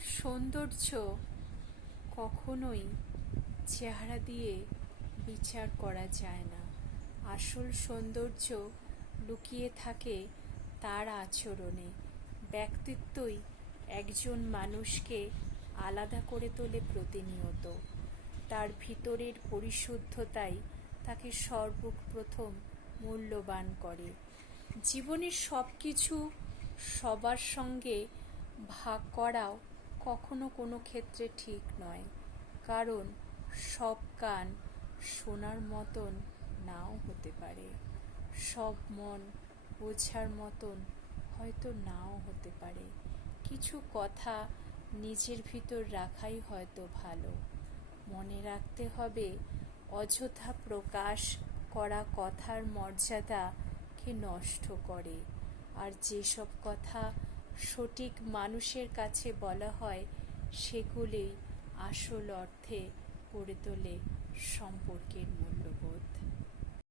সৌন্দর্য কখনোই চেহারা দিয়ে বিচার করা যায় না। আসল সৌন্দর্য লুকিয়ে থাকে তার আচরণে। ব্যক্তিত্বই একজন মানুষকে আলাদা করে তোলে প্রতিনিয়ত। তার ভিতরের পরিশুদ্ধতাই তাকে সর্বপ্রথম মূল্যবান করে। জীবনের সব কিছু সবার সঙ্গে ভাগ করাও কখনো কোনো ক্ষেত্রে ঠিক নয়, কারণ সব কান শোনার মতন নাও হতে পারে, সব মন বোঝার মতন হয়তো নাও হতে পারে। কিছু কথা নিজের ভিতর রাখাই হয়তো ভালো। মনে রাখতে হবে, অযথা প্রকাশ করা কথার মর্যাদাকে নষ্ট করে, আর যেসব কথা সঠিক মানুষের কাছে বলা হয় সেগুলি আসল অর্থে গড়ে তোলে সম্পর্কের মূল্য।